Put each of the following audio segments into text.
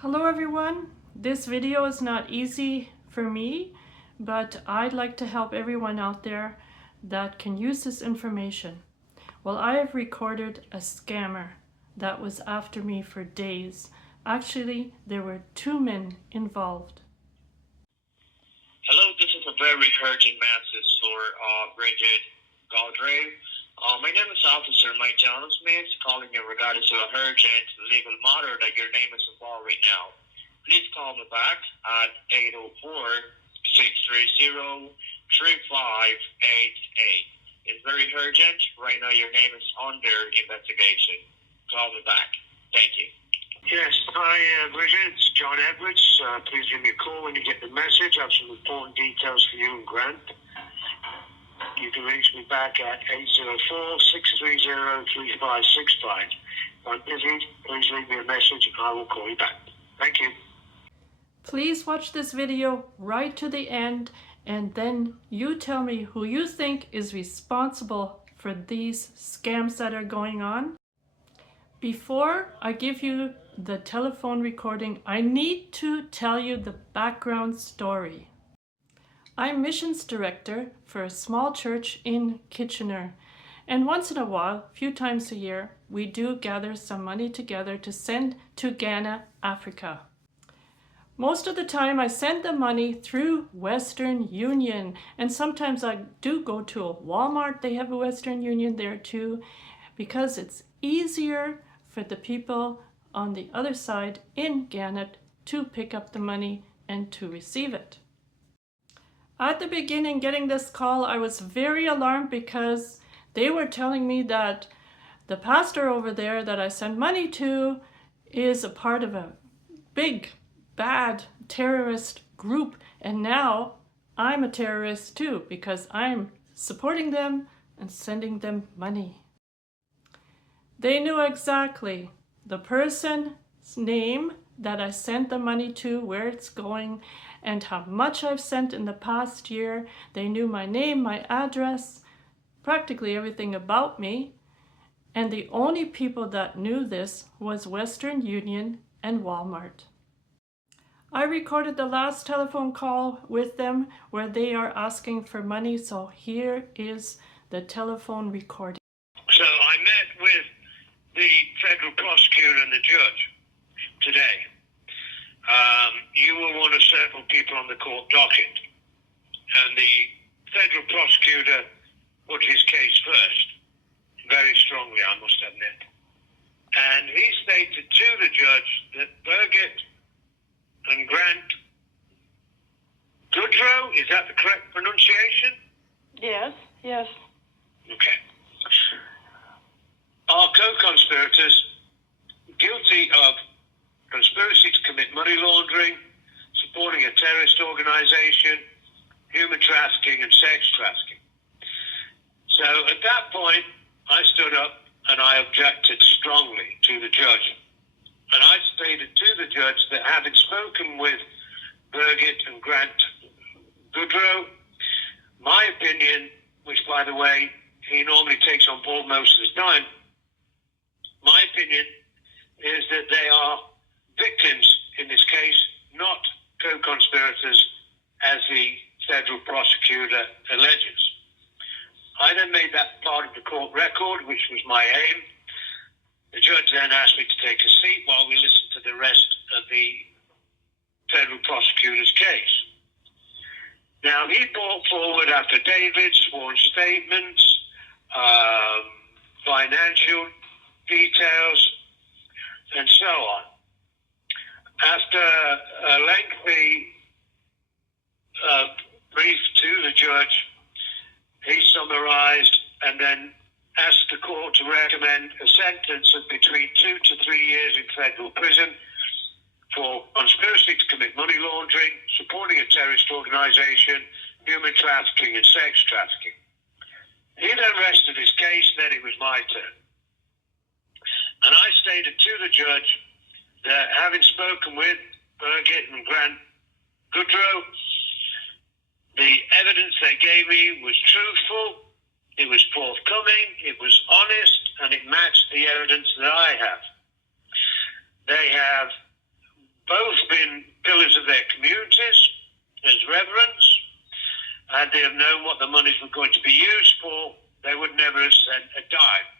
Hello everyone. This video is not easy for me, but I'd like to help everyone out there that can use this information. Well, I have recorded a scammer that was after me for days. Actually, there were two men involved. Hello, this is a very urgent message for Bridget Galdrave. My name is Officer Mike Jonas Smith, calling in regarding to a urgent legal matter that your name is involved right now. Please call me back at 804-630-3588. It's very urgent. Right now your name is under investigation. Call me back. Thank you. Yes, hi Bridget, it's John Edwards. Please give me a call when you get the message. I have some important details for you and Grant. You can reach me back at 804-630-3565. If I'm busy, please leave me a message and I will call you back. Thank you. Please watch this video right to the end, and then you tell me who you think is responsible for these scams that are going on. Before I give you the telephone recording, I need to tell you the background story. I'm missions director for a small church in Kitchener, and once in a while, a few times a year, we do gather some money together to send to Ghana, Africa. Most of the time I send the money through Western Union, and sometimes I do go to a Walmart. They have a Western Union there too, because it's easier for the people on the other side in Ghana to pick up the money and to receive it. At the beginning, getting this call, I was very alarmed because they were telling me that the pastor over there that I send money to is a part of a big, bad terrorist group, and now I'm a terrorist too because I'm supporting them and sending them money. They knew exactly the person's name that I sent the money to, where it's going, and how much I've sent in the past year. They knew my name, my address, practically everything about me. And the only people that knew this was Western Union and Walmart. I recorded the last telephone call with them where they are asking for money, so here is the telephone recording. So I met with the federal prosecutor and the judge today. You were one of several people on the court docket, and the federal prosecutor put his case first, very strongly, I must admit. And he stated to the judge that Birgit and Grant Goodrow, is that the correct pronunciation? Yes. Okay. Are co-conspirators guilty of conspiracy to commit money laundering, supporting a terrorist organization, human trafficking, and sex trafficking. So at that point, I stood up and I objected strongly to the judge. And I stated to the judge that having spoken with Birgit and Grant Goodrow, my opinion, which by the way, he normally takes on board most of his time, my opinion is that they are victims in this case, not co-conspirators as the federal prosecutor alleges. I then made that part of the court record, which was my aim. The judge then asked me to take a seat while we listened to the rest of the federal prosecutor's case. Now, he brought forward affidavits, sworn statements, financial details, and so on. After a lengthy brief to the judge, he summarized and then asked the court to recommend a sentence of between 2 to 3 years in federal prison for conspiracy to commit money laundering, supporting a terrorist organization, human trafficking, and sex trafficking. He then rested his case, then it was my turn. And I stated to the judge that having spoken with Birgit and Grant Goodrow, the evidence they gave me was truthful, it was forthcoming, it was honest, and it matched the evidence that I have. They have pillars of their communities as reverends, and they have known what the monies were going to be used for, they would never have sent a dime.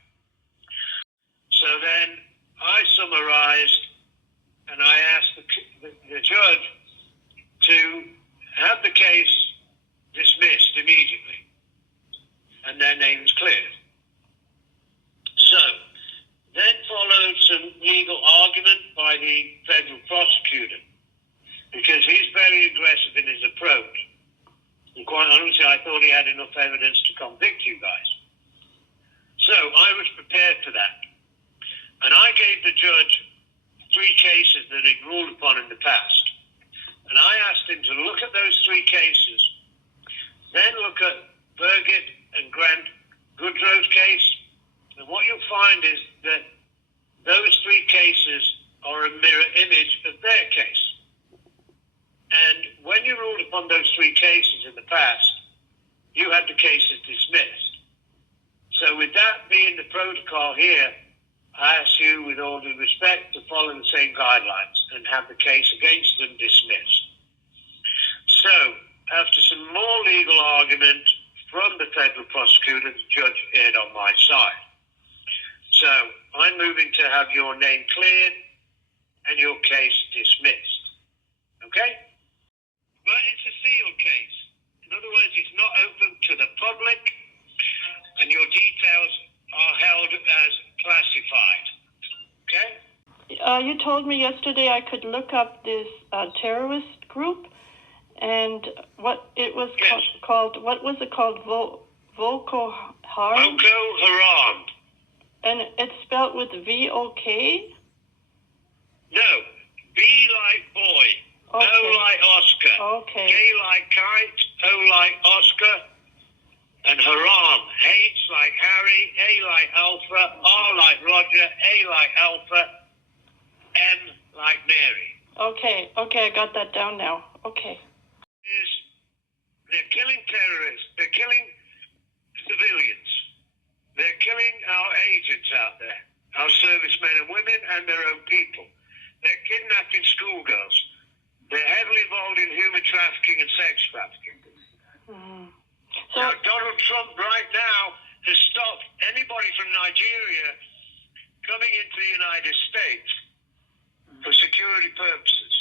So then I summarized and I asked the judge to have the case dismissed immediately and their names cleared. So then followed some legal argument by the federal prosecutor, because he's very aggressive in his approach. And quite honestly, I thought he had enough evidence to convict you guys. So I was prepared for that. And I gave the judge 3 cases that he'd ruled upon in the past. And I asked him to look at those 3 cases, then look at Birgit and Grant Goodrow's case. And what you'll find is that those 3 cases are a mirror image of their case. And when you ruled upon those 3 cases in the past, you had the cases dismissed. So with that being the protocol here, I ask you, with all due respect, to follow the same guidelines and have the case against them dismissed. So, after some more legal argument from the federal prosecutor, the judge erred on my side. So, I'm moving to have your name cleared and your case dismissed. Okay? But it's a sealed case. In other words, it's not open to the public, and your details are held as classified. Okay? You told me yesterday I could look up this terrorist group, and what it was Yes. called. What was it called? Boko Haram, Boko Haram. and it's spelled with VOK. No. B like boy. Okay. O like Oscar. Okay. K like kite. O like Oscar. And Haram. H like Harry. A like Alpha. R like Roger. A like Alpha. M like Mary. Okay, I got that down now. Okay. They're killing terrorists. They're killing civilians. They're killing our agents out there, our servicemen and women and their own people. They're kidnapping schoolgirls. They're heavily involved in human trafficking and sex trafficking. Mm. Now, Donald Trump right now has stopped anybody from Nigeria coming into the United States for security purposes.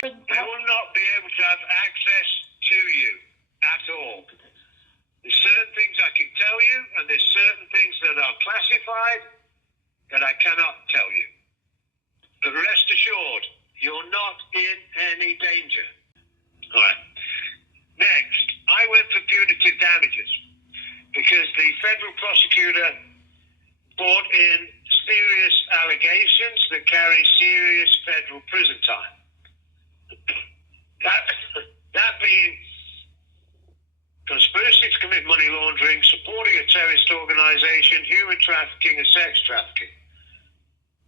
They will not be able to have access to you at all. There's certain things I can tell you, and there's certain things that are classified that I cannot tell you. But rest assured, you're not in any danger. All right. Next, I went for punitive damages because the federal prosecutor brought in serious allegations that carry serious federal prison time. That being conspiracy to commit money laundering, supporting a terrorist organization, human trafficking, and sex trafficking.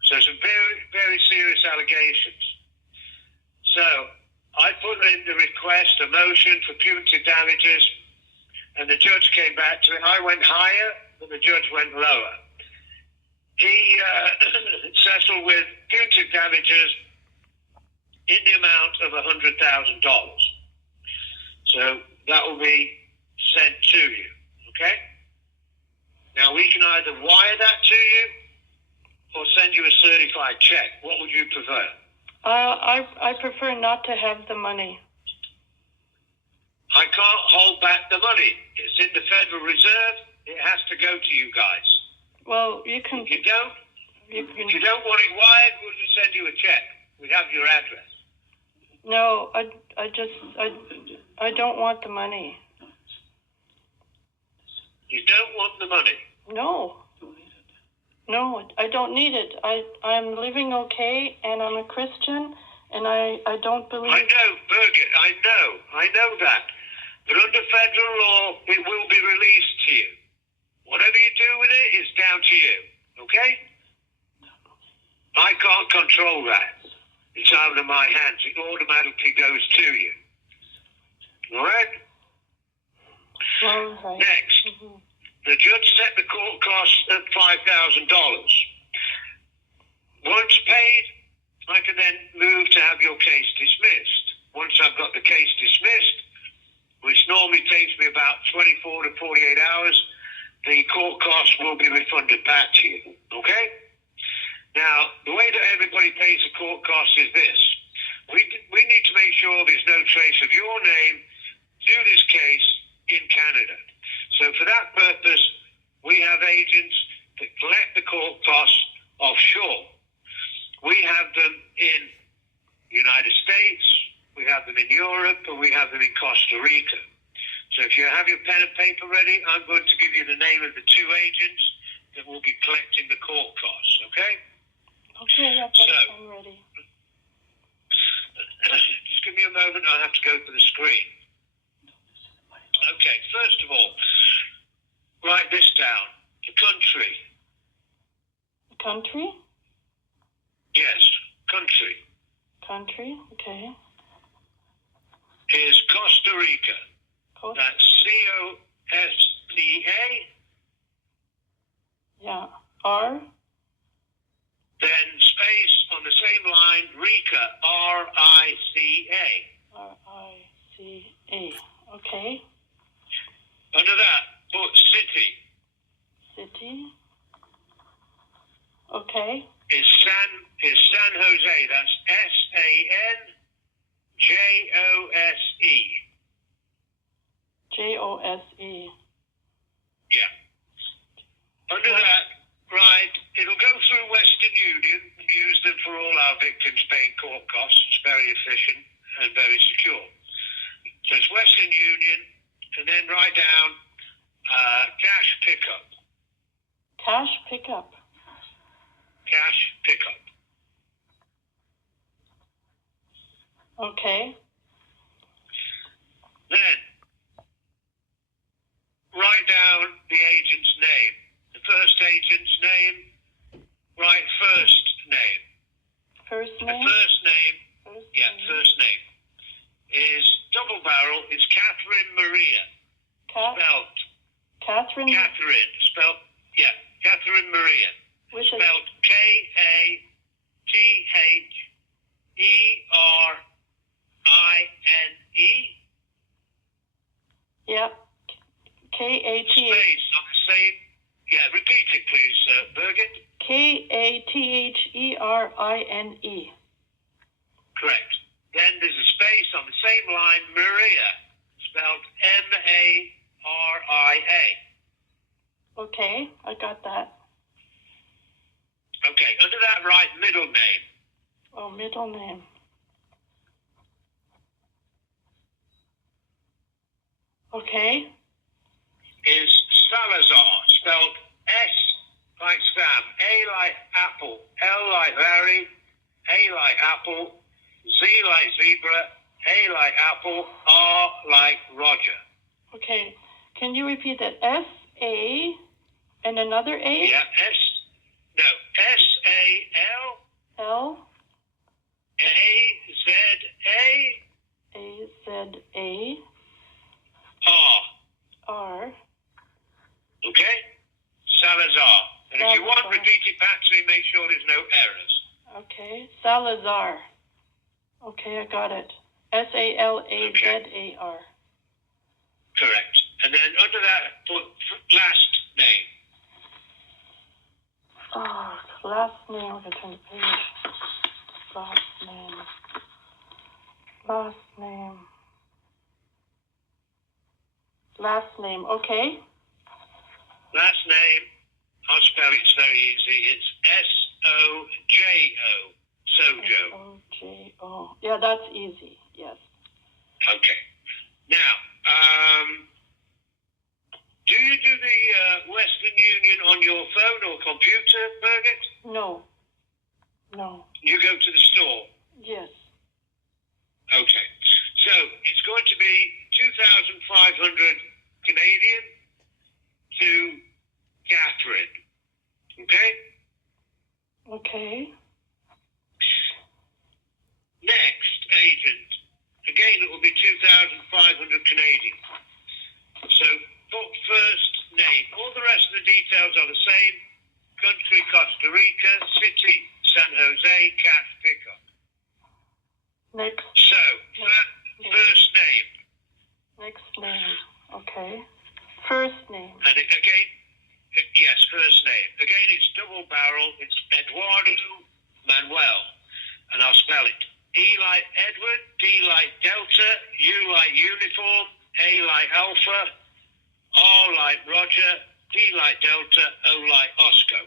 So some very, very serious allegations. So I put in the request, a motion for punitive damages, and the judge came back to it. I went higher, but the judge went lower. He settled with punitive damages in the amount of $100,000. So that will be sent to you, okay? Now we can either wire that to you or send you a certified check. What would you prefer? I prefer not to have the money. I can't hold back the money. It's in the Federal Reserve. It has to go to you guys. Well, you can. If you don't want it wired, we'll just send you a check. We have your address. No, I don't want the money. You don't want the money? No, I don't need it. I'm living okay, and I'm a Christian, and I don't believe. I know, Birgit, I know that. But under federal law, it will be released to you. Whatever you do with it is down to you, okay? I can't control that. It's out of my hands. It automatically goes to you. All right? All right. Next, the judge set the court costs at $5,000. Once paid, I can then move to have your case dismissed. Once I've got the case dismissed, which normally takes me about 24 to 48 hours, the court costs will be refunded back to you. Okay? Now, the way that everybody pays the court costs is this. We need to make sure there's no trace of your name to this case in Canada. So for that purpose, we have agents that collect the court costs offshore. We have them in the United States, we have them in Europe, and we have them in Costa Rica. So if you have your pen and paper ready, I'm going to give you the name of the two agents that will be collecting the court costs, okay? Okay, I'm ready. Just give me a moment, I'll have to go to the screen. Okay, first of all, write this down. The country. Country? Yes, country. Country, okay. Is Costa Rica. That's COSTA. Yeah. R? Then space on the same line, Rica, RICA. RICA. Okay. Under that, put city. City. Okay. Is San Jose. That's SANJOSE. JOSE. Yeah. Under that, right, it'll go through Western Union. We use them for all our victims paying court costs. It's very efficient and very secure. So it's Western Union, and then write down cash pickup. Cash pickup. Cash pickup. Okay. Then, write down the agent's name. The first agent's name, write first name. First The name? first name, First name. first name, is double barrel, is Catherine Maria. Spelled Catherine? Catherine, spelled, Catherine Maria. With a, Spelled KATHERINE. yeah. KATH. Space on the same. Yeah, repeat it, please, Birgit. KATHERINE. Correct. Then there's a space on the same line, Maria, spelled MARIA. Okay, I got that. Okay, under that, write middle name. Oh, middle name. Okay. Is Salazar, spelled S like Sam, A like Apple, L like Larry, A like Apple, Z like Zebra, A like Apple, R like Roger. Okay. Can you repeat that? S-A and another A? Yeah, SAL. L? AZA. A-Z-A. R. R. Okay? Salazar. And if you want, Salazar. repeat it back to me, make sure there's no errors. Okay. Salazar. Okay, I got it. S-A-L-A-Z-A-R. Correct. And then under that, put last name. Oh, last name. I'm going to turn the page. Last name. Last name. Last name. Okay. Last name, I'll spell it, it's very easy. It's S-O-J-O. Sojo. S-O-J-O. Yeah, that's easy. Yes. Okay. Now, do you do the Western Union on your phone or computer, Birgit? No. No. You go to the store. Yes. Okay. So it's going to be 2,500 Canadian to Catherine. Okay? Okay. Next agent. Again, it will be 2,500 Canadian. So put first name. All the rest of the details are the same. Country, Costa Rica. City, San Jose Cash Pickup. Next, So, first name. next name. Okay. First name. And again, yes, first name. Again, it's double barrel. It's Eduardo Manuel. And I'll spell it. E like Edward, D like Delta, U like Uniform, A like Alpha, R like Roger, D like Delta, O like Oscar.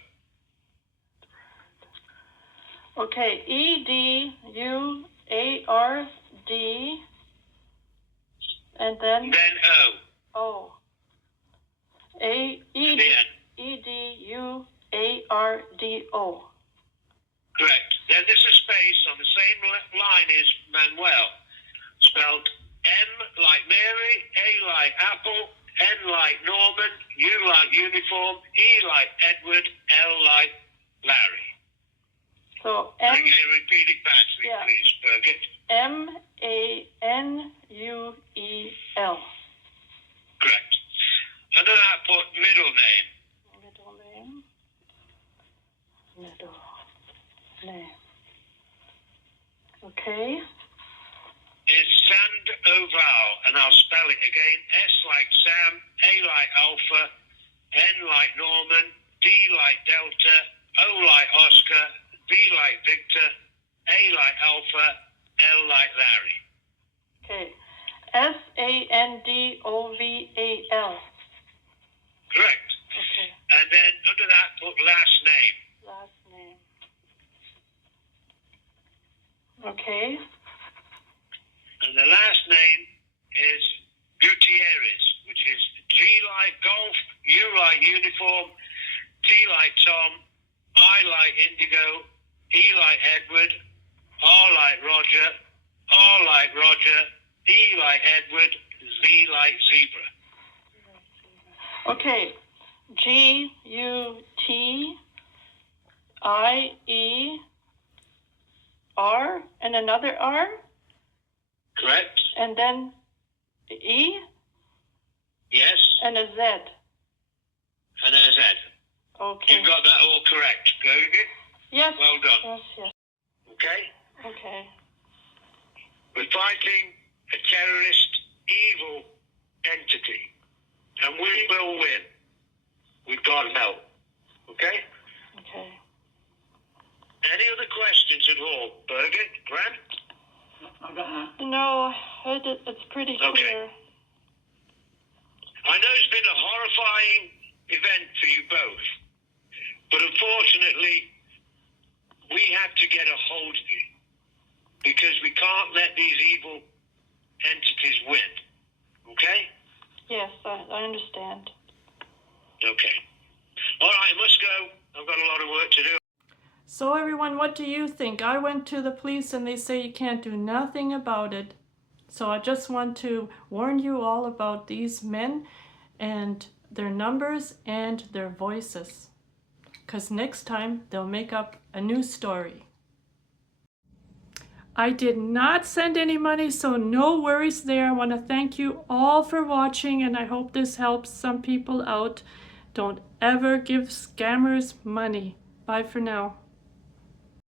Okay, EDUARD, and then Then O. O. The end. EDUARDO. Correct. Then there's a space on the same line as Manuel. Spelled M like Mary, A like Apple, N like Norman, U like Uniform, E like Edward, L like Larry. So Can you repeat it back to me, Yeah. please, Birgit? MANUEL. Correct. Under that, put middle name. Middle name. Middle name. Okay. Is Sandoval, and I'll spell it again. S like Sam, A like Alpha, N like Norman, D like Delta, O like Oscar, V like Victor, A like Alpha, L like Larry. Okay. SANDOVAL. Correct. Okay. And then under that, put last name. Last name. Okay. And the last name is Gutierrez, which is G like Golf, U like Uniform, T like Tom, I like Indigo, E like Edward, R like Roger, R like Roger, E like Edward, Z like Zebra. Okay. GUTIER and another R Correct? and then E Yes? and a Z. And then a Z. Okay. You've got that all correct. Very good. Yes. Well done. Yes, yes. Okay? Okay. We're fighting a terrorist, evil entity. And we will win. With God's help. Okay? Okay. Any other questions at all? Birgit? Grant? No, it's pretty Okay. clear. I know it's been a horrifying event for you both. But unfortunately, we have to get a hold of you. Because we can't let these evil entities win. Okay? Yes, I understand. Okay. All right, I must go. I've got a lot of work to do. So everyone, what do you think? I went to the police and they say you can't do nothing about it. So I just want to warn you all about these men and their numbers and their voices. Because next time they'll make up a new story. I did not send any money, so no worries there. I want to thank you all for watching and I hope this helps some people out. Don't ever give scammers money. Bye for now.